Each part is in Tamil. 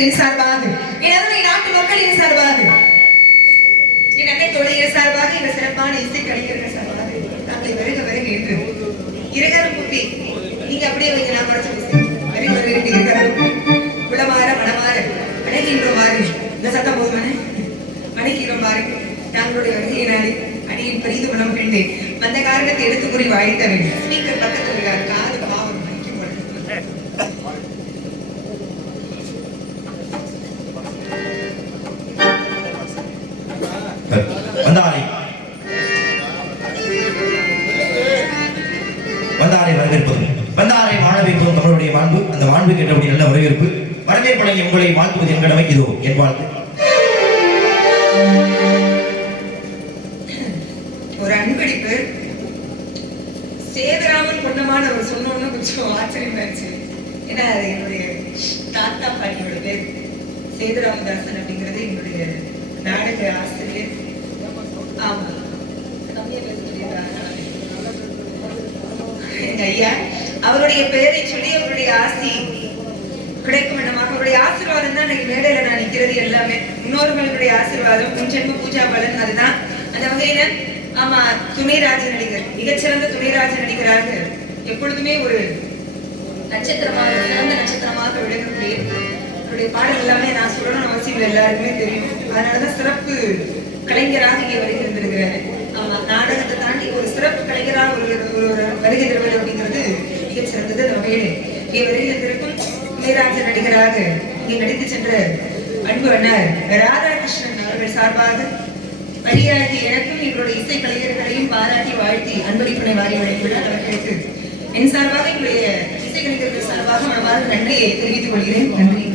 பெற்றோர்களின் சார்பாக, என் அருமை நாட்டு மக்களின் சார்பாக, என் அன்னை தோழியின் சார்பாக, இந்த சிறப்பான இசை கலைஞர்கள் சார்பாக நாளை வருக வருக என்று இருகரம் கூப்பி, நீங்க அப்படியே வைங்க, நான் குறைச்சு வருக வருக என்று இருகரம் குளமாற மனமாற அணைகின்றோமாறு, இந்த சத்தம் போதுமானே, அணைகிறோமாறு நாங்களுடைய வருகையினாலே அணியின் பெரிது குணம் கண்டேன் வந்த காரணத்தை எடுத்து கூறி வாழ்த்த வேண்டும். ஸ்பீக்கர் பக்கத்தில் இருக்கார், காது பாவம் மணிக்கு போடுறது. வந்தாரை வரவேற்பதும் வந்தாரை வாழ வைப்பதும் தமிழுடைய மாண்பு. அந்த மாண்புக்கு என்றபடி நல்ல வரவேற்பு. வரவேற்படங்கி உங்களை வாழ்த்துவது என் கடமை. இதோ என் வாழ்த்து. ஒரு அன்பளிப்பு சேதுராமன் பொன்னமான அவர் சொன்னோன்னு கொஞ்சம் ஆச்சரியமா இருந்துச்சு. ஏன்னா அது என்னுடைய தாத்தா பாட்டியோட பேர் சேதுராமதாசன் அப்படிங்கிறது என்னுடைய நாடக ஆசிரியர். ஆமா, எங்க ஐயா அவருடைய பெயரை சொல்லி அவருடைய ஆசி கிடைக்கும் எண்ணமாக அவருடைய ஆசீர்வாதம் தான் இன்னைக்கு மேடையில நான் நிக்கிறது. எல்லாமே முன்னோர்களுடைய ஆசீர்வாதம், முன்ஜென்ம பூஜா பலன். அதுதான் அந்த வகையில ஆமா, துணைராஜ நடிகர், மிகச்சிறந்த துணைராஜ நடிகராக எப்பொழுதுமே ஒரு நட்சத்திரமாக, சிறந்த நட்சத்திரமாக விளங்கக்கூடிய அவருடைய பாடல் எல்லாமே நான் சொல்லணும்னு அவசியம் எல்லாருக்குமே தெரியும். அதனாலதான் சிறப்பு கலைஞராக இங்கே வருகை இருந்திருக்கிறாரு. ஆமா, நாடகத்தை தாண்டி ஒரு சிறப்பு கலைஞராக ஒரு வருகை தருவது அப்படிங்கிறது மிகச்சிறந்தது. அந்த வகையில இங்கே வருகை இருந்திருக்கும் துணைராஜ நடிகராக இங்கே நடித்து சென்ற அன்பு அண்ணார் ராதாகிருஷ்ணன் அவர்கள் சார்பாக வழியாகி எனக்கும் எங்களுடைய இசை கலைஞர்களையும் பாராட்டி வாழ்த்தி அன்பளிப்பினை வாரி வழங்கியுள்ளார். அவர்களுக்கு என் சார்பாக எங்களுடைய இசை கலைஞர்கள் சார்பாக மனமார்ந்த நன்றியை தெரிவித்துக் கொள்கிறேன். நன்றி.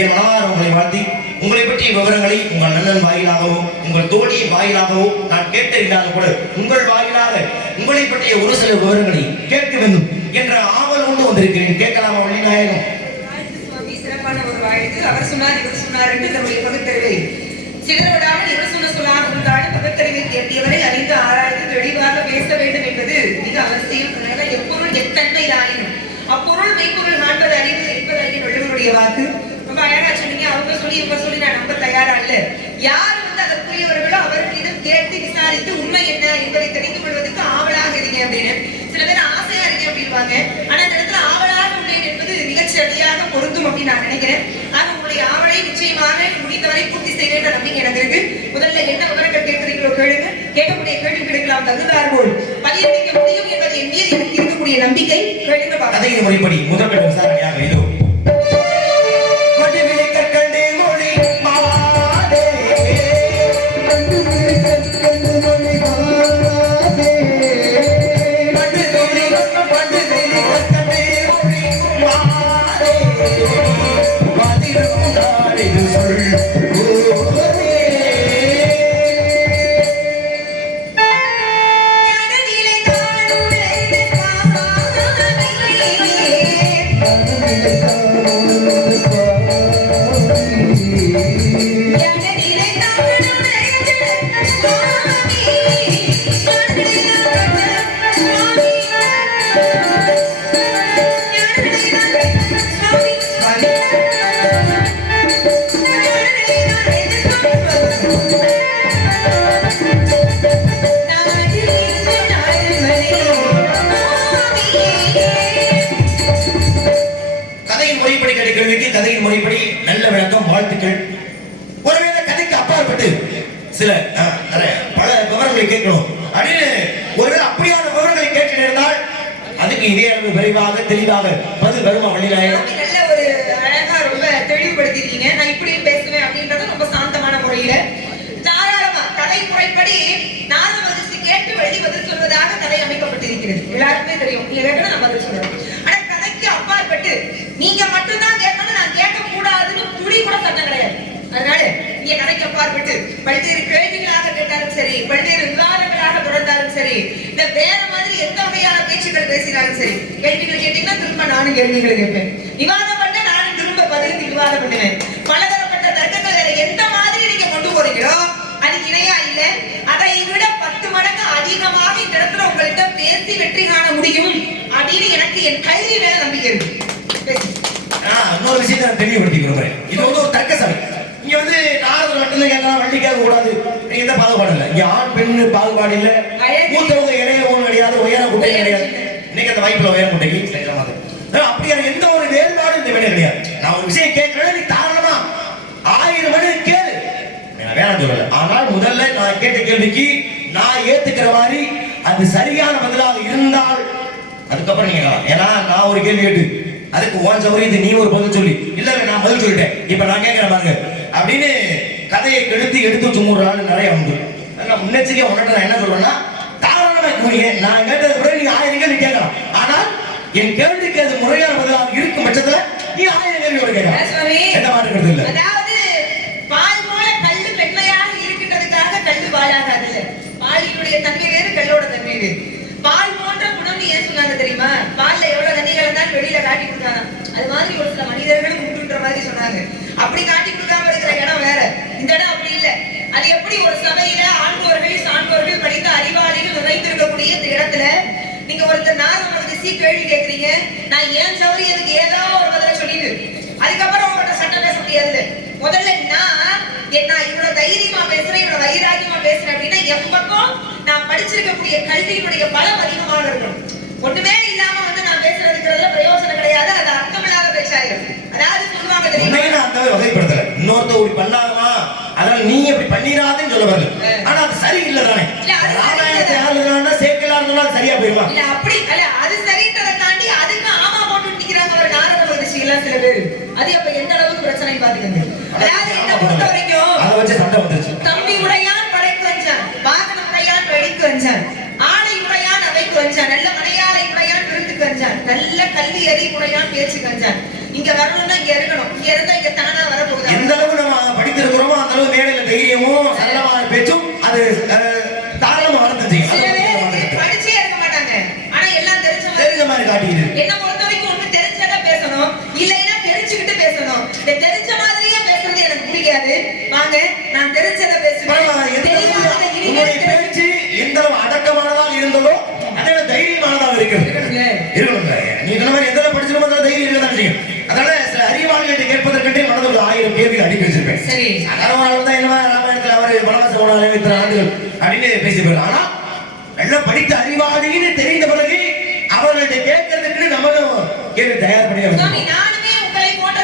என் மனமார உங்களை வாழ்த்தி உங்களை பற்றிய விவரங்களை உங்கள் நண்பன் வாயிலாகவும் உங்கள் தோழியின் வாயிலாகவும் நான் கேட்டறிந்தாலும் கூட உங்கள் வாயிலாக உங்களை பற்றிய ஒரு சில விவரங்களை கேட்க வேண்டும் என்ற ஆவலோடு வந்திருக்கிறேன். கேட்கலாமா வள்ளிநாயகம்? சிறப்பான ஒரு வாழ்த்து. அவர் சொன்னார் இவர் சொன்னார் என்று நம்முடைய பகுத்தறிவை சிதறவிடாமல் இவர் சொல்லாமல் இருந்தாலும் பகுத்தறிவை கேட்டியவரை அறிந்து ஆராய்ந்து தெளிவாக பேச வேண்டும் என்பது மிக அவசியம். அதனால எப்பொருள் எத்தன்மை ஆயினும் அப்பொருள் மெய்ப்பொருள் காண்பது அறிவு என்பது அறிய வள்ளுவருடைய வாக்கு. ரொம்ப அழகா சொன்னீங்க. அவங்க சொல்லி இவங்க சொல்லி நான் நம்ப தயாரா இல்ல. யார் அதற்குரியவர்களோ அவர்களிடம் கேட்டு விசாரித்து உண்மை என்ன என்பதை தெரிந்து கொள்வதற்கு ஆவலாக இருங்க அப்படின்னு. சில பேர் ஆசையா இருக்கேன் அப்படின்வாங்க. ஆனா இந்த இடத்துல ஆவலா பொருந்தும் அப்படின்னு நான் நினைக்கிறேன். ஆக உங்களுடைய ஆவலை நிச்சயமாக முடிந்தவரை பூர்த்தி செய்வேன்ற நம்பிக்கை எனக்கு இருக்கு. முதல்ல என்ன விவரங்கள் கேட்கிறீங்களோ கேளுங்க. கேட்கக்கூடிய கேள்விகளுக்கெல்லாம் தகுந்தார் போல் பதிலளிக்க முடியும் என்பது என் மீது எனக்கு இருக்கக்கூடிய நம்பிக்கை. கேளுங்க பார்க்கலாம். கதையின் முறைப்படி முதற்கட்ட விசாரணையாக இதோ கதையின் முறைப்படி நல்ல விளக்கம், வாழ்த்துக்கள். ஒருவேளை கதைக்கு அப்பாற்பட்டு சில பல விவரங்களை கேட்கணும் அப்படின்னு ஒருவேளை அப்படியான விவரங்களை கேட்க நேர்ந்தால் அதுக்கு இதே அளவு விரைவாக தெளிவாக பதில் வருமா? வழியிலாயிரம் நல்ல ஒரு அழகா ரொம்ப தெளிவுபடுத்திருக்கீங்க. நான் இப்படி பேசுவேன் அப்படின்றது ரொம்ப சாந்தமான முறையில தாராளமா கதை முறைப்படி நாலு வரிசை கேட்டு வழி பதில் சொல்வதாக கதை அமைக்கப்பட்டிருக்கிறது. எல்லாருக்குமே தெரியும். நீங்க கேட்கணும், நான் பதில் சொல்றேன். ஆனா கதைக்கு அப்பாற்பட்டு நீங்க மட்டும்தான் கேட்கணும், நான் கேட்க கூடாதுன்னு துளி கூட சட்டம் கிடையாது. அதனால நீங்க கதைக்கு அப்பாற்பட்டு பல்வேறு கேள்விகளாக கேட்டாலும் சரி, பல்வேறு விவாதங்களாக தொடர்ந்தாலும் சரி, இல்ல வேற மாதிரி எந்த வகையான பேச்சுக்கள் பேசினாலும் சரி, கேள்விகள் கேட்டீங்கன்னா திரும்ப நானும் கேள்விகளை கேட்பேன். விவாதம் பண்ண நானும் திரும்ப பதிலுக்கு விவாதம் பண்ணுவேன். பலதரப்பட்ட தர்க்கங்கள் வேற எந்த மாதிரி நீங்க கொண்டு போறீங்களோ அது இணையா இல்ல, அதை விட 10 மடங்கு அதிகமாக இந்த இடத்துல உங்கள்கிட்ட பேசி வெற்றி காண முடியும் அப்படின்னு எனக்கு என் கல்வி மேல நம்பிக்கை இருக்கு. இன்னொரு விஷயத்தை நான் தெளிவுபடுத்தி கொடுக்குறேன். இது வந்து ஒரு தர்க்க சபை. இங்க வந்து நாரதர் மட்டும் கேட்கலாம், வண்டி கேட்க கூடாது, எந்த பாகுபாடு இல்லை. இங்க ஆண் பெண் பாகுபாடு இல்ல, மூத்தவங்க இளையவங்க கிடையாது, உயர குட்டை கிடையாது. இன்னைக்கு அந்த வாய்ப்புல உயர குட்டைக்கு அப்படியான எந்த ஒரு வேறுபாடும் இந்த வேலை கிடையாது. நான் ஒரு விஷயம் கேட்கிறேன், நீ தாராளமா 1000 மணி கேளு, வேணாம் சொல்லல. ஆனால் முதல்ல நான் கேட்ட கேள்விக்கு நான் ஏத்துக்கிற மாதிரி அது சரியான பதிலாக இருந்தால் அதுக்கப்புறம் நீங்க ஏன்னா நான் ஒரு கேள்வி கேட்டு அதுக்கு ஓன் சௌரியத்தை நீ ஒரு பதில் சொல்லி இல்ல நான் பதில் சொல்லிட்டேன், இப்ப நான் கேட்கிறேன் பாருங்க அப்படின்னு கதையை எடுத்து வச்சு 3 நாள் நிறைய உண்டு. நான் முன்னெச்சரிக்கை உன்னிட்ட நான் என்ன சொல்றேன்னா, தாராளமா கூறிய நான் கேட்டது கூட நீங்க 1000 கேள்வி கேட்கலாம். ஆனால் என் கேள்விக்கு அது முறையான பதிலாக இருக்கும் பட்சத்துல நீ 1000 கேள்வியோட கேட்கலாம். என்ன மாற்றுக்கிறது இல்லை. அதாவது பால் போல கல்லு பெண்மையாக இருக்கின்றதுக்காக கல்லு பாலாகாது. பாலினுடைய தன்மை வேறு, கல்லோட தன்மை வேறு. பால் போன்ற குணம் ஏன் சொன்னாங்க தெரியுமா? பால்ல எவ்வளவு தண்ணி கலந்தாலும் வெளியில காட்டி கொடுத்தாங்க. அது மாதிரி ஒரு சில மனிதர்களும் உண்டுன்ற மாதிரி சொன்னாங்க. அப்படி காட்டி கொடுக்காம இருக்கிற இடம் வேற, இந்த இடம் அப்படி இல்ல. அது எப்படி ஒரு சபையில ஆண்பவர்கள் சான்றோர்கள் படித்த அறிவாளிகள் நிறைந்திருக்கக்கூடிய இந்த இடத்துல நீங்க ஒருத்தர் நாரதமகரிஷி கேள்வி கேட்கறீங்க, நான் ஏன் சௌரியத்துக்கு ஏதோ ஒரு பதில சொல்லிட்டு அதுக்கப்புறம் உங்கள்கிட்ட சட்டம் பேச முடியாது. முதல்ல நான் இவ்வளவு தைரியமா பேசுறேன், இவ்வளவு வைராகியமா பேசுறேன் அப்படின்னா என் பக்கம் நான் படிச்சிருக்கக்கூடிய கல்வியினுடைய பலம் அதிகமாக இருக்கணும். ஒண்ணுமே இல்லாம வந்து நான் பேசுறதுக்குறதுல பிரயோஜனம் கிடையாது, அது அர்த்தமில்லாத பேச்சாயிரும். அதாவது சொல்லுவாங்க தெரியுமா, அந்த வகைப்படுத்தல இன்னொருத்த இப்படி பண்ணாமா, அதனால நீ இப்படி பண்ணிராதுன்னு சொல்ல வரல. ஆனா அது சரி இல்ல தானே. ராமாயணத்தை யாருன்னா சேர்க்கலாம் இருந்தாலும் சரியா போயிடுமா? இல்ல அப்படி அல்ல, அது சரின்றதை தாண்டி அதுக்கு ஆமா போட்டு நிக்கிறாங்க ஒரு நாரத மகரிஷி எல்லாம் சில பேர். அது அப்ப எந்த அளவுக்கு பிரச்சனை பாத்துக்கங்க. அதாவது என்ன பொறுத்த வரைக்கும் அதை வச்சு சண்டை வந்துருச்சு. தம்பி உடையான் படைக்கு வச்சான், வாகன உடையான் வெடிக்கு வச்சான், ஆலை உடையான் அவைக்கு வச்சான், நல்ல மலையாளை உடையான் விருந்துக்கு வச்சான், நல்ல கல்வி அறிவு உடையான் பேச்சுக்கு வச்சான். இங்க வரணும்னா இங்க இருக்கணும், இங்க இருந்தா இங்க தானா வரப்போகுது. எந்த அளவு நம்ம படித்திருக்கிறோமோ அந்த அளவு மேடையில தைரியமும் சரளமான பேச்சும் அது தாராளமா வளர்ந்துச்சு. படிச்சே இருக்க மாட்டாங்க, ஆனா எல்லாம் தெரிஞ்ச மாதிரி காட்டிடுது. என்ன பொறுத்த வரைக்கும் ஒண்ணு தெரிஞ்சதை பேசணும், இல்லைன்னா தெரிஞ்சுக்கிட்டு பேசணும். தெரிஞ்ச மாதிரியே பேசுறது எனக்கு பிடிக்காது. வாங்க நான் தெரிஞ்சதை பேசுவேன். பேச்சு எந்த அளவு அடக்கமானதாக இருந்ததோ அதே தைரியமானதாக இருக்கிறது இருக்கணும். நீ சொன்ன மாதிரி எந்த அளவு படிச்சிருமோ அந்த தைரியம் இருக்கதான் செய்யும். அதனால சில அறிவாளிகளை கேட்பதற்கே மனதில் 1000 கேள்விகள் அடிக்க வச்சிருப்பேன். சரி, சாதாரண தான் என்ன ராமாயணத்தில் அவர் வனவாசம் போனாலும் இத்தனை ஆண்டுகள் அப்படின்னு பேசி போயிடும். ஆனா நல்லா படித்த அறிவாளின்னு தெரிந்த பிறகு அவர்கிட்ட கேட்கறதுக்கு நம்மளும் கேள்வி தயார் பண்ணி நானுமே உங்களை போன்ற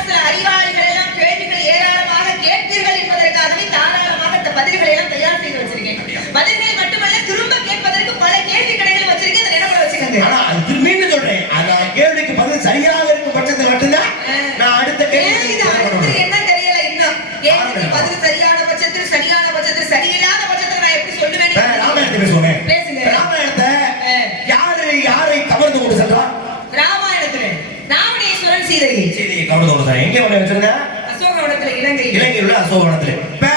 கவனத்தோட சார் எங்க கொண்டு வச்சிருந்தா அசோகவனத்துல இலங்கையில் உள்ள அசோகவனத்துல. இப்ப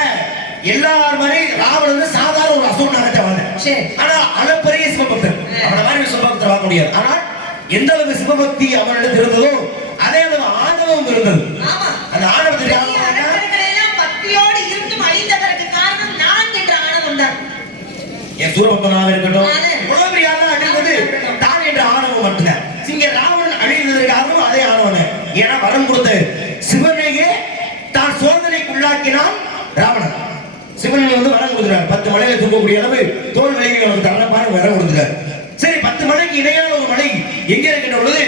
எல்லார் மாதிரி ராவணன் வந்து சாதாரண ஒரு அசுரனாகத்தவன். சரி. ஆனா அளப்பரிய சிவபக்தன். அவன மாதிரி சிவபக்தர் வாங்க முடியாது. ஆனால் எந்த அளவுக்கு சிவபக்தி அவனிடம் இருந்ததோ அதே அளவு ஆணவம் இருந்தது. ஆமா. அந்த ஆணவத்துக்கு எல்லாம் பக்தியோடு இருந்தும் அழிந்ததற்கு காரணம் நான் என்ற ஆணவம் தான். என் சூரபக்தனாக இருக்கட்டும், உலகியால அழிந்தது தான் என்ற ஆணவம் மட்டும்தான். இங்க ராவணன் அழிந்ததற்கு காரணம் அதே ஆணவன். ஏன்னா வரம் கொடுத்த சிவனையே தான் சோதனைக்குள்ளாக்கினான் ராவணன். சிவன் வந்து வரம் கொடுக்கிறார். 10 மலையில தூக்கக்கூடிய அளவு தோல் விலையை அவனுக்கு தரப்பான்னு வரம் கொடுக்கிறார். சரி 10 மலைக்கு இணையான ஒரு மலை எங்க இருக்கின்ற பொழுது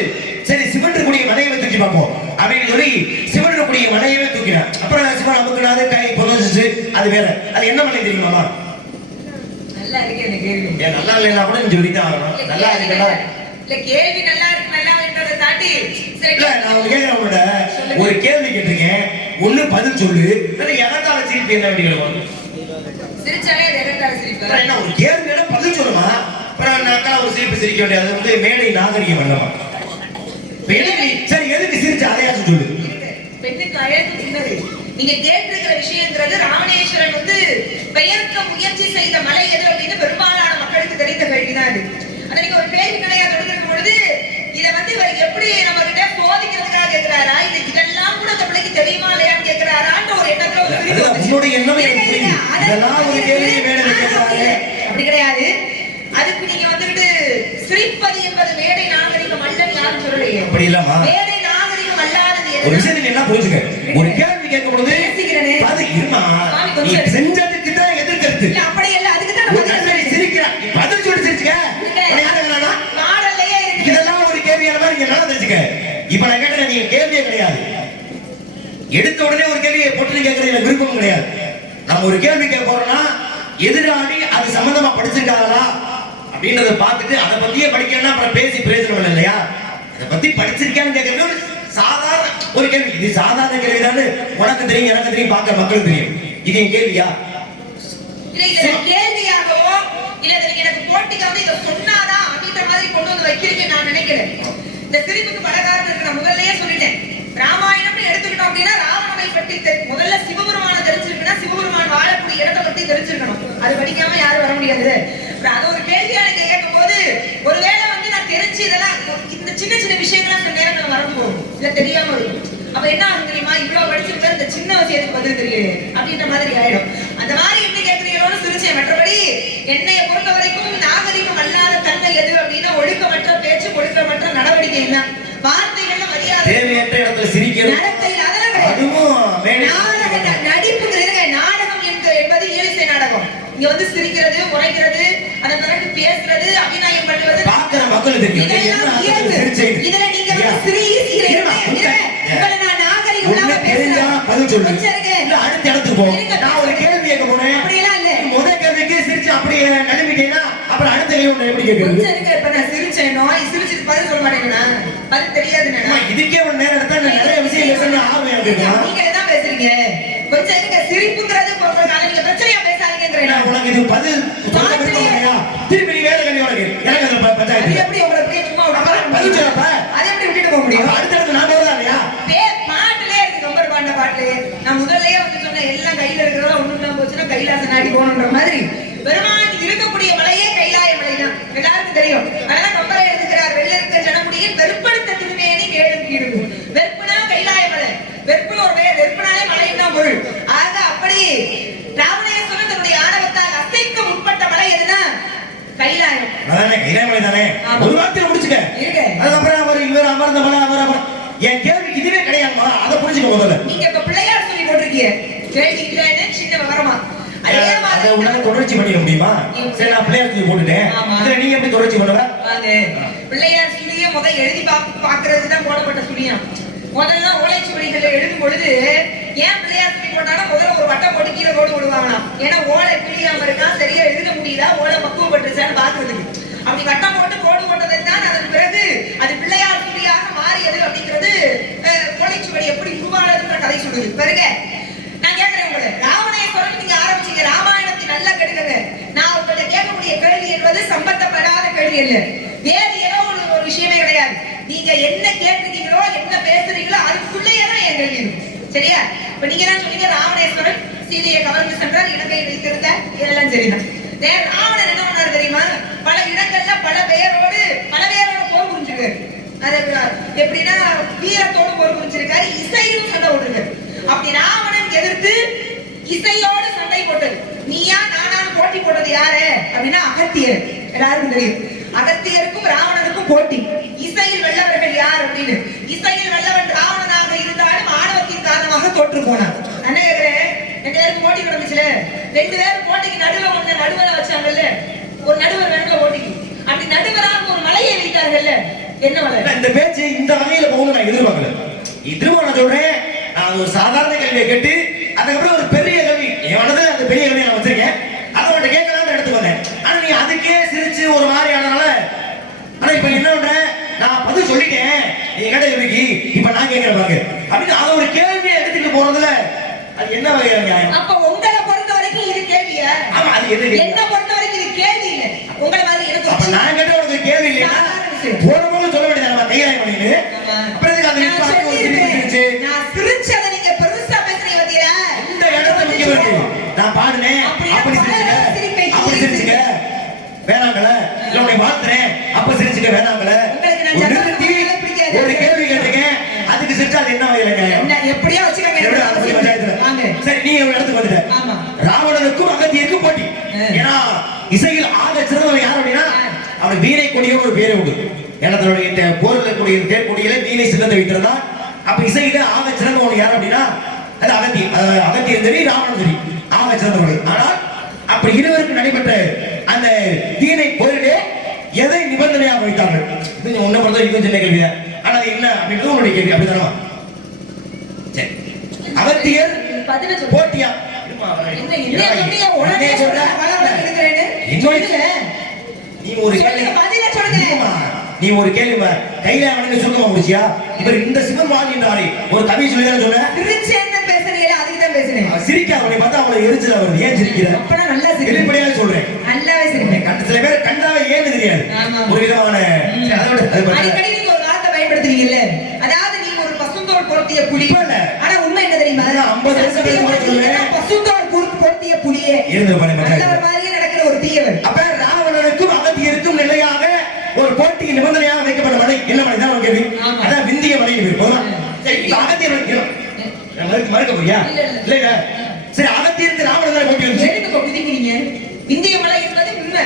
சரி சிவன் கூடிய மலையை தூக்கி பார்ப்போம் அப்படின்னு சொல்லி சிவன் கூடிய மலையவே தூக்கினார். அப்புறம் சிவன் அமுக்குனாது கை புதஞ்சிச்சு. அது வேற. அது என்ன மலை தெரியுமாமா? நல்லா இருக்கு எனக்கு கேள்வி. ஏன் நல்லா இல்லைன்னா கூட நீ சொல்லித்தான் ஆகணும். நல்லா இருக்குல்ல? இல்ல கேள்வி நல்லா இருக்கு நல்லா இருக்குன்றத தாண்டி இல்ல நான் கேக்குறேன் உங்கள்ட்ட ஒரு கேள்வி கேட்டிருக்கேன். ஒண்ணு பதில் சொல்லு. எனக்கால சிரிப்பு என்ன வேண்டிய சிரிச்சாலே எனக்கால சிரிப்பு. என்ன ஒரு கேள்வியோட பதில் சொல்லுமா? அப்புறம் நான் ஒரு சிரிப்பு சிரிக்க வேண்டியது வந்து மேடை நாகரிகம் அல்லவா? சரி எதுக்கு சிரிச்ச அதையாச்சும் சொல்லு. பெண்ணுக்கு அழகு சின்னது. நீங்க கேட்டிருக்கிற விஷயங்கிறது ராமணேஸ்வரன் வந்து பெயர்க்க முயற்சி செய்த மலை எது அப்படின்னு பெரும்பாலான மக்களுக்கு தெரிந்த கேள்விதான் அது. அதை நீங்க ஒரு கேள்வி கிடையாது கொடுக்கும் பொழுது இதை வந்து இவர் எப்படி நம்ம கிட்ட சோதிக்கிறதுக்காக கேட்கிறாரா இல்ல இதெல்லாம் கூட அந்த பிள்ளைக்கு தெரியுமா இல்லையான்னு கேட்கிறாரான்ற ஒரு எண்ணத்துல அப்படி கிடையாது. அதுக்கு நீங்க வந்துட்டு சிரிப்பது என்பது மேடை நாகரிகம் அல்லன்னு யாரும் சொல்லலையே. அப்படி இல்லமா மேடை நாகரிகம் அல்லாதது ஒரு விஷயம் நீங்க என்ன புரிஞ்சுக்க. ஒரு கேள்வி கேட்கும் பொழுது அது இருமா நீ செஞ்சதுக்கு தான் எதிர்க்கிறது இல்ல அப்படி இல்ல அதுக்கு தான் பதில் சிரிக்கிறா. பதில் சொல்லி சிரிச்சுக்க. மாடல்லையே இருக்கு. இதெல்லாம் ஒரு கேள்வியான மாதிரி நீங்க நல்லா தெரிஞ்சுக்க. இப்ப நான் கேட்டேன் நீங்க கேள்வியே கிடையாது. எடுத்த உடனே ஒரு கேள்வியை போட்டு கேட்கறது எனக்கு விருப்பம் கிடையாது. நம்ம ஒரு கேள்வி கேட்க போறோம்னா எதிராளி அது சம்பந்தமா படிச்சிருக்காங்களா அப்படின்றத பார்த்துட்டு அதை பத்தியே படிக்கணும்னா அப்புறம் பேசி பிரயோஜனம் இல்லையா? அதை பத்தி படிச்சிருக்கான்னு கேட்கறது சாதாரண ஒரு கேள்வி. இது சாதாரண கேள்விதான். உனக்கு தெரியும் எனக்கு தெரியும் பார்க்க மக்களுக்கு தெரியும். இது என் கேள்வியா? கேள்வியாகவோ இல்ல நீங்க எனக்கு போட்டிக்காக இதை சொன்னாதான் அப்படின்ற மாதிரி கொண்டு வந்து வைக்கிறீங்க நான் நினைக்கிறேன். இந்த சிரிப்புக்கு பல காரணம் இருக்கு. நான் முதல்லயே சொல்லிட்டேன். ராமாயணம்னு எடுத்துக்கிட்டோம் அப்படின்னா ராவணனை பற்றி முதல்ல சிவபெருமான தெரிஞ்சிருக்குன்னா சிவபெருமான் வாழக்கூடிய இடத்தை பத்தி தெரிஞ்சிருக்கணும். அது படிக்காம யாரும் வர முடியாது. அது ஒரு கேள்வியா நீங்க கேட்கும் போது ஒருவேளை வந்து நான் தெரிஞ்சு இதெல்லாம் இந்த சின்ன சின்ன விஷயங்கள்லாம் சில நேரத்துல வரப்போகும் இல்ல தெரியாம இருக்கும். அப்ப என்ன ஆகும் தெரியுமா? இவ்வளவு படிச்சிருக்க இந்த சின்ன விஷயத்துக்கு பதில் தெரியுது அப்படின்ற மாதிரி ஆயிடும். அந்த மாதிரி என்ன கேட்கிறீங்களோன்னு சிரிச்சேன். மற்றபடி என்னைய பொறுத்த வரைக்கும் நாகரிகம் அல்லாத தன்மை எது அப்படின்னா ஒழுக்கமற்ற பேச்சு ஒழுக்கமற்ற நடவடிக்கை என்ன வார்த்தைகள்ல மரியாதை தேவையற்ற இடத்துல சிரிக்கிறது நடத்தையில் அதெல்லாம் நடிப்புங்கிறது நாடகம் என்பது இயலிசை நாடகம். இங்க வந்து சிரிக்கிறது உரைக்கிறது அதன் பிறகு பேசுறது அபிநயம் பண்ணுவது பார்க்கிற மக்களுக்கு இதுல நீங்க பதில் சொல்லு. அடுத்த இடத்துக்கு போ. நான் ஒரு கேள்வி கேட்க போனேன். அப்படியெல்லாம் இல்ல. முதல் கேள்விக்கு சிரிச்சு அப்படியே நழுவிட்டேன்னா அப்புறம் அடுத்த கேள்வி எப்படி கேட்கறது? இப்ப நான் சிரிச்சேனோ சிரிச்சுட்டு பதில் சொல்ல மாட்டேங்கண்ணா பதில் தெரியாதுண்ணா. இதுக்கே ஒரு நேரம் எடுத்தா நான் நிறைய விஷயம் பேசணும் ஆர்வம் இருக்கு. நீங்க தான் பேசுறீங்க. கொஞ்சம் இருங்க. சிரிப்புங்கிறது நீங்க பிரச்சனையா பேசாதீங்கன்றேன். உனக்கு இது பதில் திருப்பி நீ வேற கேள்வி உனக்கு எனக்கு அந்த பஞ்சாயத்து எப்படி உங்களுக்கு சும்மா பதில் சொல்லப்ப அதை எப்படி விட்டுட்டு போக முடியும்? அடுத்தடுத்து நான் போறதா இல்லையா? பாட்டுலே இருக்கு கம்பர் பாடின பாட்டு. நான் முதல்லயே வந்து சொன்னேன் எல்லாம் கையில இருக்கிறதா ஒண்ணுதான் போச்சுன்னா கைலாச நாடி போகணுன்ற மாதிரி பெருமான் இருக்கக்கூடிய மலையே கைலாய மலை தான் எல்லாருக்கும் தெரியும். அதனால கம்பரை எழுதுகிறார். வெள்ளருக்க ஜனமுடியில் வெறுப்படுத்த திருமேனி கேளும் கீழும். வெறுப்புனா கைலாய மலை. வெறுப்புன்னு ஒரு பெயர். வெறுப்புனாலே மலைன்னு தான் பொருள். ஆக அப்படி ராவணேஸ்வரன் தன்னுடைய ஆணவத்தால் அசைக்க முற்பட்ட மலை எதுனா கைலாயம். அதானே கைலாயமலை தானே. ஒரு வார்த்தையில முடிச்சுக்க. அதுக்கப்புறம் இவர் அமர்ந்த மலை அவர் என் கேள்வி இதுவே கிடையாதுமா. அதை புரிஞ்சுக்க முதல்ல. நீங்க இப்ப பிள்ளையார் சொல்லி போட்டிருக்கீங்க. கேள்வி இல்லைன்னு சின்ன விவரமா அதே மாதிரி உன்னால தொடர்ச்சி பண்ணிட முடியுமா? சரி நான் பிள்ளையார் சொல்லி போட்டுட்டேன். இதுல நீ எப்படி தொடர்ச்சி பண்ணுவ? பிள்ளையார் சொல்லியே முதல் எழுதி பாக்குறது தான் போடப்பட்ட சுழியம். முதல்ல ஓலைச்சுவடிகளை எழுதும் பொழுது ஏன் பிள்ளையார் சொல்லி போட்டாலும் முதல்ல ஒரு வட்டம் போட்டு கீழே கோடு போடுவாங்களாம். ஏன்னா ஓலை கிளியாம இருக்கா சரியா எழுத முடியுதா ஓலை பக்குவப்பட்டுச்சான்னு பாக்குறதுக்கு. அப்படி வட்டம் போட்டு கோடு போட்டதை தான் அதன் பிறகு அது பிள்ளையார் சுழியாக மாறியது அப்படிங்கிறது ஓலைச்சுவடி எப்படி உருவானதுன்ற கதை சொல்லுது. பிறகு நான் கேட்கிறேன் உங்களை ராவணேஸ்வரன் நீங்க ஆரம்பிச்சீங்க ராமாயணத்தை நல்லா கேட்டுக்கங்க. நான் உங்கள்ட்ட கேட்கக்கூடிய கேள்வி என்பது சம்பந்தப்படாத கேள்வி அல்ல. வேறு ஏதோ ஒரு விஷயமே கிடையாது. நீங்க என்ன கேட்டிருக்கீங்களோ என்ன பேசுறீங்களோ அதுக்குள்ளேயே தான் என் கேள்வி இருக்கும். சரியா? இப்ப நீங்க தான் சொன்னீங்க ராவணேஸ்வரன் சீதையை கவர்ந்து சென்றார், இலங்கையை வைத்திருந்தார், இதெல்லாம் சரிதான். ராவணன் என்ன பண்ணாரு தெரியுமா? பல இடங்கள்ல பல பெயரோடு போர் புரிஞ்சிருக்காரு. அது எப்படின்னா வீரத்தோடு போர் புரிஞ்சிருக்காரு, இசையும் சண்டை போட்டிருக்காரு. அப்படி ராவணன் எதிர்த்து இசையோடு சண்டை போட்டது நீயா நானான்னு போட்டி போட்டது யாரு அப்படின்னா அகத்தியர். எல்லாருக்கும் தெரியும், அகத்தியருக்கும் ராவணனுக்கும் போட்டி. இசையில் வெல்லவர்கள் யார் அப்படின்னு. இசையில் வெல்லவன் ராவணனாக இருந்தாலும் ஆணவத்தின் காரணமாக தோற்று போனான். என்ன கேக்குறேன், 2 பேருக்கு போட்டி நடந்துச்சுல, 2 பேரும் போட்டிக்கு நடுவரை வச்சாங்கல்ல, ஒரு நடுவர் வேணும்ல போட்டிக்கு. அப்படி நடுவராக ஒரு மலையை வைத்தார்கள்ல, என்ன மலை? இந்த பேச்சு இந்த வகையில போகணும் நான் எதிர்பார்க்கல. சொல்றேன், நான் ஒரு சாதாரண கேள்வியை கேட்டு அதுக்கப்புறம் ஒரு பெரிய கேள்வி என் மனதில் அந்த பெரிய கேள்வியை நான் வச்சிருக்கேன், அதை உங்கள்கிட்ட கேட்கலாம்னு எடுத்து வந்தேன். ஆனா நீ அதுக்கே சிரிச்சு ஒரு மாதிரி ஆனதுனால, ஆனா இப்ப என்ன பண்றேன், நான் பதில் சொல்லிட்டேன் நீ கேட்ட கேள்விக்கு, இப்ப நான் கேட்கிறேன் பாருங்க அப்படின்னு அதை ஒரு கேள்வியை எடுத்துட்டு போறதுல அது என்ன வகையான நியாயம்? அப்ப உங்களை பொறுத்த வரைக்கும் இது கேள்வியா? ஆமா, அது எது? என்ன பொறுத்த வரைக்கும் இது கேள்வி இல்ல. உங்களை மாதிரி எனக்கு அப்ப நான் கேட்ட உனக்கு கேள்வி இல்லையா? போறவங்க சொல்ல வேண்டியது நம்ம கையாய் பண்ணிட்டு அப்புறம் இதுக்கு அந்த நிப்பாட்டி ஒரு சிரிச்சு நான் சிரிச்சதை நீங்க பெருசா பேசுறீங்க பாத்தீங்களா? இந்த இடத்துல நிக்க வேண்டிய நான் பாடுனேன் அப்படி சிரிச்சுக்க வேணாங்கள, இல்ல உன்னை வாழ்த்துறேன் அப்ப சிரிச்சுக்க வேணாங்கள, ஒரு கேள்வி கேட்டிருக்கேன் அதுக்கு சிரிச்சா அது என்ன வகையிலங்க? எப்படியா வச்சுக்கோங்க. சரி, நீ ஒரு இடத்துக்கு வந்துட்ட. ராவணனுக்கும் அகத்தியருக்கும் போட்டி. ஏன்னா இசையில் ஆக சிறந்தவன் யார் அப்படின்னா அவனுக்கு வீணை கொடியும் ஒரு பேரை உண்டு. ஏன்னா தன்னுடைய போரில் கூடிய தேர்கொடியில வீணை சின்னத்தை வைக்கிறதா. அப்ப இசையில ஆக சிறந்தவன் யார் அப்படின்னா அது அகத்தியன் சரி, ராவணன் சரி, ஆக சிறந்தவர்கள். ஆனால் அப்படி இருவருக்கு நடைபெற்ற அந்த வீணை போரிலே எதை நிபந்தனையாக வைத்தார்கள்? இது ஒன்ன பொறுத்த வரைக்கும் சின்ன கேள்வியா, ஆனா அது என்ன அப்படின்றது உங்களுடைய கேள்வி. அப்படிதானமா? சரி, அகத்தியர் போட்டியா? நீ ஒரு கேள்வி கையில அவனுக்கு சுருக்கமா முடிச்சியா? இவர் இந்த சிவன்வாதி என்றாரே ஒரு கவி சொல்லிதான் சொன்ன சிரிக்க அவனை பார்த்தா அவளை எரிச்சல் வருது. ஏன் சிரிக்கிற? வெளிப்படையாக சொல்றேன், சில பேர் கண்டாவே ஏன்னு தெரியாது ஒரு விதமான அடிக்கடி நீங்க ஒரு வார்த்தை பயன்படுத்துவீங்கல்ல, அதாவது நீங்க ஒரு பசுந்தோல் பொருத்திய புலி. ஆனா உண்மை என்ன தெரியுமா? 50 பசுந்தோல் பொருத்திய புலியே நல்லவர் மாதிரியே நடக்கிற ஒரு தீயவன். அப்ப ராவணனுக்கும் அகத்தியருக்கும் நிலையாக ஒரு போட்டிக்கு நிபந்தனையாக வைக்கப்பட்ட மலை என்ன மலை தான் கேள்வி. அதான் விந்திய மலை போதுமா? சரி, அகத்தியர் மறுக்க போறியா? இல்ல சரி, அகத்தியருக்கு ராவணன் போட்டி வந்து குதிக்கிறீங்க. விந்திய மலை என்பது உண்மை.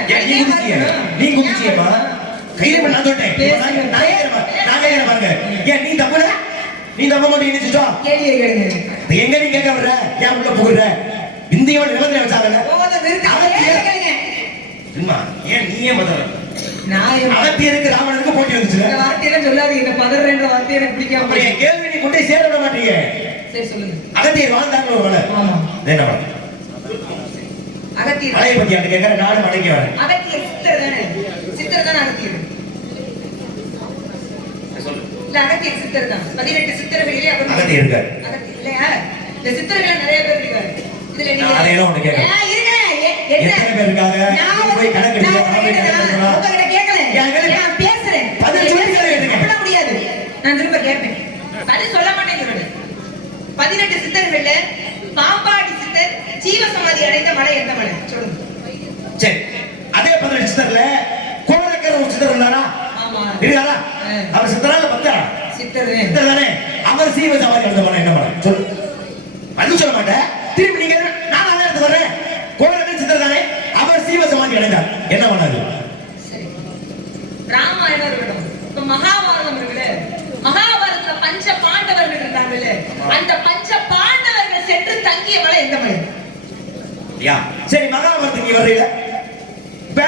நீ குதிச்சியமா? கையில நான் சொல்லிட்டேன், நான் பாருங்க. ஏன் நீ தப்புற? நீ தப்ப மாட்டேன்னு நினைச்சுட்டா கேள்வியை கேளுங்க. எங்க நீ கேட்க வர்ற? ஏன் உள்ள போகுற? விந்தியோட நிபந்தனை வச்சாங்கல்ல, ஏன் நீயே பதற? அகத்தியருக்கு ராவணனுக்கு போட்டி வந்துச்சு. வார்த்தையெல்லாம் சொல்லாதீங்க, பதறன்ற வார்த்தை எனக்கு பிடிக்காம. அப்புறம் என் கேள்வி நீ கொண்டு சேர விட மாட்டீங்க. சரி சொல்லுங்க. அகத்தியர் வாழ்ந்தாங்க ஒரு மலை. ஆமா, என்ன மலை? அகத்தியர் மலையை பத்தி அந்த கேட்கற நாடு மலைக்கு வரேன். அகத்தியர் சித்தர் தானே? சித்தர் தானே அகத்தியர்? இல்ல, அகத்தியர் சித்தர் தான். 18 சித்தர்களிலே அவர் அகத்தியர் இருக்காரு. அகத்தியர் இல்லையா? இந்த சித்தர்கள் நிறைய பேர் இருக்காரு. இதுல நீங்க அதையெல்லாம் ஒண்ணு கேட்க இருங்க. எத்தனை பேர் இருக்காங்க? நான் போய் கணக்கு எடுங்க. உங்ககிட்ட கேட்கல, நான் பேசுறேன். பதில் சொல்லி கேளுங்க. அப்படி முடியாது, நான் திரும்ப கேட்பேன். பதில் சொல்ல மாட்டேன்னு சொல்றேன். 18 சித்தர்கள்ல பாம்பாடி சித்தர் ஜீவசமாதி அடைந்த மலை எந்த மலை சொல்லுங்க. சரி, அதே 18 சித்தர்ல கோரக்கர் ஒரு சித்தர் இருந்தாரா? ஆமா, இருக்காரா? அவர் சித்தரால பத்தா சித்தர் தானே. அவர் ஜீவசமாதி அடைந்த மலை என்ன மலை சொல்லு. பதில் சொல்ல மாட்டேன். திரும்பி நீங்க நான் அதே இடத்துக்கு வர்றேன். கோரக்கர் சித்தர் தானே, அவர் ஜீவசமாதி அடைந்தார் என்ன பண்ணாரு? சரி, ராமாயணம் இருக்கட்டும், இப்ப மகாபாரதம் இருக்குல்ல, மகாபாரதத்துல பஞ்ச பாண்டவர்கள் இருந்தாங்கல்ல, அந்த பஞ்ச பாண்டவர்கள் சென்று தங்கிய மலை எந்த மலை? யா, சரி, மகாபாரதத்துக்கு வர்றீங்க. இப்ப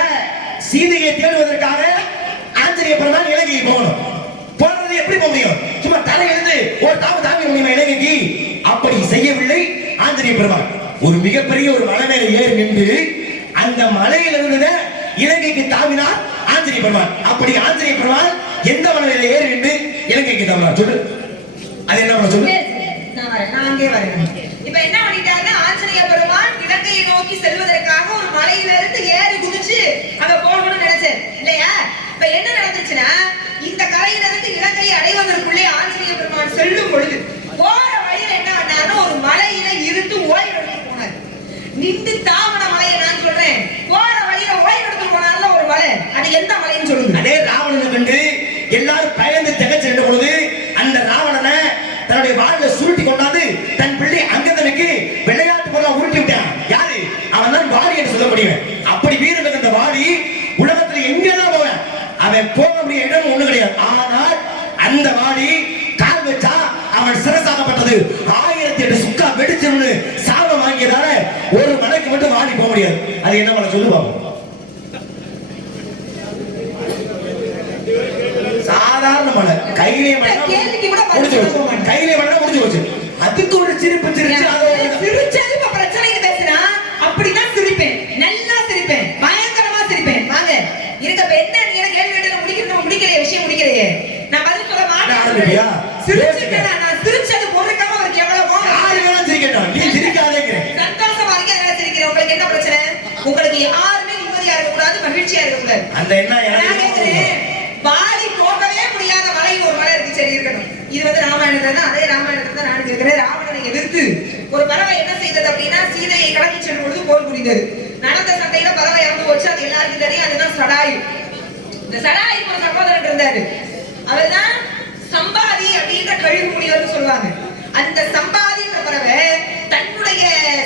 சீதையை தேடுவதற்காக ஆஞ்சநேய பெருமான் இலங்கைக்கு போகணும். போறது எப்படி போக முடியும்? சும்மா தலையிலிருந்து ஒரு தாவி முடியுமா இலங்கைக்கு? அப்படி செய்யவில்லை ஆஞ்சநேய பெருமான். ஒரு மிகப்பெரிய ஒரு மலை மேல ஏறி நின்று அந்த மலையில இருந்து இலங்கைக்கு தாவினார் ஆஞ்சநேய பெருமான். அப்படி ஆஞ்சநேய பெருமான் எந்த மலையில ஏறி நின்று இலங்கைக்கு தாவினார் சொல்லு. அது என்ன பண்ண சொல்லு. நான் அங்கே வரேன். இப்ப என்ன பண்ணிட்டாங்க, ஆஞ்சநேய பெருமான் இலங்கையை நோக்கி செல்வதற்காக ஒரு மலையில இருந்து ஏறி குதிச்சு அங்க போகணும்னு நினைச்சேன் இல்லையா? இப்ப என்ன நடந்துச்சுன்னா, இந்த கரையில இருந்து இலங்கையை அடைவதற்குள்ளே ஆஞ்சநேய பெருமான் சொல்லக்கூடியவன். அப்படி வீரம் மிகுந்த வாலி உலகத்துல எங்கெல்லாம் போவேன் அவன் போக முடிய இடம் ஒண்ணு கிடையாது. ஆனால் அந்த வாலி கால் வச்சா அவன் சிரசாகப்பட்டது 1008 சுக்கா வெடிச்சுன்னு சாபம் வாங்கியதால ஒரு மலைக்கு மட்டும் வாலி போக முடியாது. அது என்ன மலை சொல்லுவாங்க? சாதாரண மலை. கையிலே மலை முடிஞ்சு போச்சு. கையிலே மலை முடிஞ்சு போச்சு. அதுக்கு ஒரு சிரிப்பு சிரிச்சு சிரிச்சது இப்ப பிரச்சனைக்கு பேசினா அப்படிதான் சிரிப்பேன். நல்லா சிரிப்பேன். பயங்கரமா சிரிப்பேன். வாங்க இருக்க என்ன நீ என்ன கேள்வி கேட்டத முடிக்கலையே விஷயம் முடிக்கலையே. நான் பதில் சொல்ல மாட்டேன். சிரிச்சிட்டேன். நான் சிரிச்சது பொறுக்காம அவருக்கு எவ்வளவு கோவம். யாரு வேணா சிரிக்கட்டும். நீ சிரிக்காதேங்கறேன். சந்தோஷமா இருக்க அதனால சிரிக்கிறேன். உங்களுக்கு என்ன பிரச்சனை? உங்களுக்கு யாருமே நிம்மதியா இருக்க கூடாது, மகிழ்ச்சியா இருக்க கூடாது. அந்த என்ன எனக்கு வாலி போகவே முடியாத மலை ஒரு மலை இருக்கு. சரி இருக்கணும். இது வந்து ராமாயணத்துல தான். அதே ராமாயணத்துல தான் நான் கேட்கிறேன். ராவணனை எதிர்த்து ஒரு பறவை என்ன செய்தது அப்படின்னா சீதையை கடத்தி செல்லும் பொழுது போர் புரிந்தது. நடந்த சண்டையில பறவை இறந்து போச்சு. அது எல்லாருக்கும் தெரியும். அதுதான் சடாயு. இந்த சடாயுக்கு ஒரு சகோதரன் இருந்தாரு. அவர்தான் சம்பாதி அப்படின்ற கழுகு முனிவர்னு சொல்லுவாங்க. அந்த சம்பாதின்ற பறவை தன்னுடைய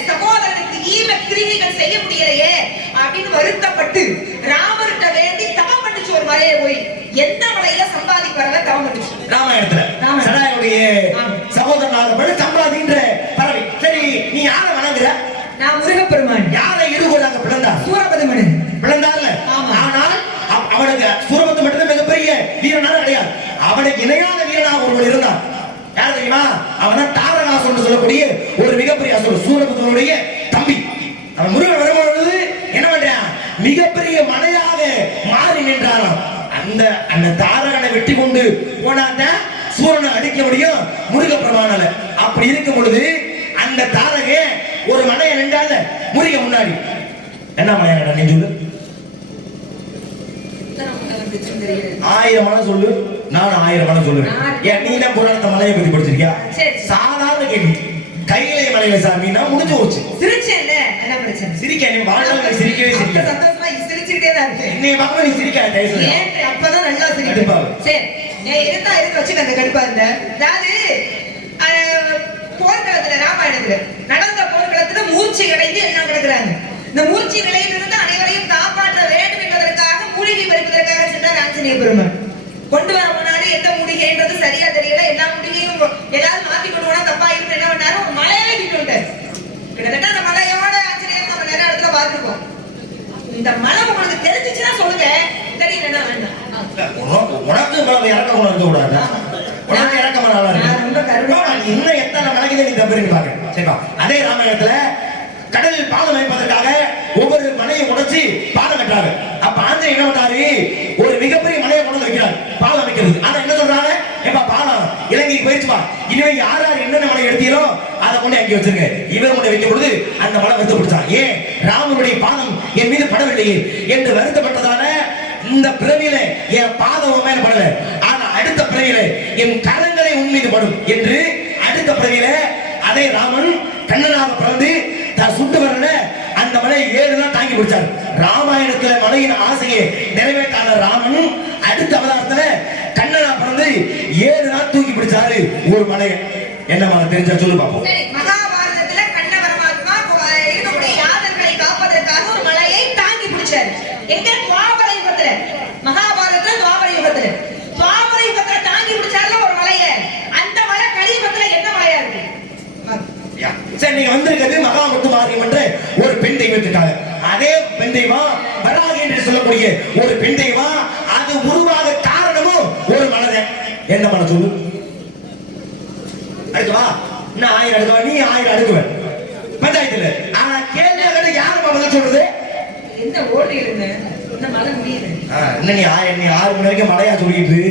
சகோதரனுக்கு ஈம கிரிகைகள் செய்ய முடியலையே அப்படின்னு வருத்தப்பட்டு ராமர்கிட்ட வேண்டி தவம் பண்ணிச்சு ஒரு மலையை போய். எந்த மலையில சம்பாதி பறவை தவம் பண்ணிச்சு? ராமாயணத்துல சடாயுடைய சகோதரனாக சம்பாதின்ற பறவை. சரி நீ யாரை வணங்குற? நான் முருகப்பெருமான். யாரை இருகோடாக பிளந்தார்? சூரபதுமன் பிளந்தார்ல. ஆனால் அவனுக்கு சூரபத்து மட்டும் மிகப்பெரிய வீரனாக கிடையாது. அவனுக்கு இணையான வீரனாக ஒருவர் இருந்தான். யார் தெரியுமா? அவன தாரகாசுரன் சொல்லக்கூடிய ஒரு மிகப்பெரிய அசுரன். சூரபத்மனுடைய தம்பி. அவன் முருகன் வரும்பொழுது என்ன பண்றான்? மிகப்பெரிய மலையாக மாறி நின்றாராம். அந்த தாரகனை வெட்டி கொண்டு போனாத சூரனை அடிக்க முடியும் முருகப்பெருமானால. அப்படி இருக்கும் பொழுது அந்த தாரக ஒரு மலையை நின்றால முருக முன்னாடி என்ன மலையா நீ சொல்லு? 1000 மலை சொல்லு. நான் 1000 மலை சொல்லுவேன். ஏன் நீ தான் புராணத்தை மலையை பத்தி படிச்சிருக்கியா? சாதாரண கேள்வி. கையிலே மலையில சாமினா முடிஞ்சு போச்சு. சிரிச்சேன்ல என்ன பிரச்சனை? சிரிக்க நீ வாழ்நாள் சிரிக்கவே சிரிக்க. சந்தோஷமா சிரிச்சிட்டே தான் இருக்கேன். நீ பாக்க நீ சிரிக்காத தயவு செஞ்சு. ஏன் அப்பதான் நல்லா சிரிப்பேன். சரி நீ இருந்தா இருந்து வச்சு அந்த கடுப்பா இருந்த. அதாவது போர்க்களத்துல ராமாயணத்துல நடந்த போர்க்களத்துல மூர்ச்சை அடைந்து எல்லாம் கிடக்குறாங்க. இந்த மூர்ச்சை நிலையிலிருந்து அனைவரையும் காப்பாற்ற வேண்டும் என்பதற்காக மூலிகை பறிப்பதற்காக சென்றார் ஆஞ்சநேய பெருமான். கொண்டு வர முன்னாடி எந்த மூலிகைன்றது சரியா தெரியல. எல்லா மூலிகையும் ஏதாவது மாத்தி கொண்டு போனா தப்பா இருக்கும். என்ன பண்ணாரு? ஒரு மலையவே கிட்டு விட்டாரு. கிட்டத்தட்ட அந்த மலையோட ஆஞ்சநேயர் நம்ம நிறைய இடத்துல பார்த்துருக்கோம். இந்த மலை உங்களுக்கு தெரிஞ்சிச்சுன்னா சொல்லுங்க. தெரியலன்னா வேண்டாம். உனக்கு இறக்க கூட இருக்க கூடாது. உனக்கு இறக்க நல்லா இருக்கு. ரொம்ப கருவா. இன்னும் எத்தனை மலைக்கு நீ தப்பு பாக்க. சரிப்பா. அதே ராமாயணத்துல கடலில் பாலம் அமைப்பதற்காக ஒவ்வொரு மலையை உடைச்சு பாலம் கட்டுறாங்க. அப்ப ஆஞ்சநேயர் என்ன பண்றாரு? ஒரு மிகப்பெரிய மலையை கொண்டு வைக்கிறார் பாலம் அமைக்கிறது. ஆனா என்ன சொல்றாங்க? ஏப்பா பாலம் இலங்கைக்கு போயிடுச்சுப்பா. இனிமே யார் யார் என்னென்ன மலை எடுத்தீங்களோ அதை கொண்டு அங்கே வச்சிருங்க. இவர் கொண்டு வைக்கும் பொழுது அந்த மலை வருத்தப்பட்டான். ஏன் ராமனுடைய பாதம் என் மீது படவில்லையே என்று வருத்தப்பட்டதால இந்த பிறவியில என் பாதம் மேல படல. ஆனா அடுத்த பிறவியில என் கரங்களை உன் மீது படும் என்று அடுத்த பிறவியில அதே ராமன் கண்ணனாக பிறந்து சுட்டு வரல அந்த மலையை 7 நாள் தாங்கி பிடிச்சார். ராமாயணத்துல மலையின் ஆசையை நிறைவேற்றான ராமன் அடுத்த அவதாரத்துல கண்ணனா பிறந்து 7 நாள் தூக்கி பிடிச்சாரு ஒரு மலையை. என்ன மலை தெரிஞ்சா சொல்லு பாப்போம். மகாபாரதத்துல கண்ண பரமாத்மா இருக்கக்கூடிய யாதவர்களை காப்பதற்காக ஒரு மலையை தாங்கி பிடிச்சாரு. எங்க? துவாபர யுகத்துல. மகாபாரதத்துல துவாபர யுகத்துல தாங்கி பிடிச்சாருல ஒரு மலையை. அந்த மலை கலியுகத்துல என்ன மலையா இருக்கு? சரி நீங்க வந்திருக்கிறது மகாமுத்து மாரியம் என்ற ஒரு பெண் தெய்வத்துக்காக. அதே பெண் தெய்வம் வராகி என்று சொல்லக்கூடிய ஒரு பெண் தெய்வம். அது உருவாக காரணமும் ஒரு மலை. என்ன மலை சொல்லு? அடுக்கவா? நான் 1000 அடுக்குவா, நீ 1000 அடுக்குவ பஞ்சாயத்துல. ஆனா கேள்வி யாரு பதில் சொல்றது? எந்த ஓடிடுங்க இந்த மலை முடியுது. இன்னும் நீ 6 மணி வரைக்கும் மலையா சொல்லிட்டு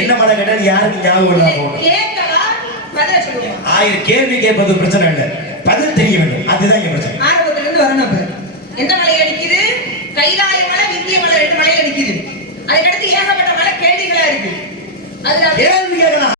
என்ன மலை கேட்டா யாருக்கு ஞாபகம் இல்லாம கேட்கலாம் பதில் சொல்லுங்க. 1000 கேள்வி கேட்பது பிரச்சனை இல்லை, பதில் தெரிய வேண்டும். அதுதான் இங்க பிரச்சனை. ஆரம்பத்துல இருந்து வரணும். எந்த மலையில நிக்குது? கைலாய மலை, விந்திய மலை 2 மலையில நிக்குது. அதுக்கடுத்து ஏகப்பட்ட மலை கேள்விகளா இருக்கு. அதுல கேள்வி கேட்கற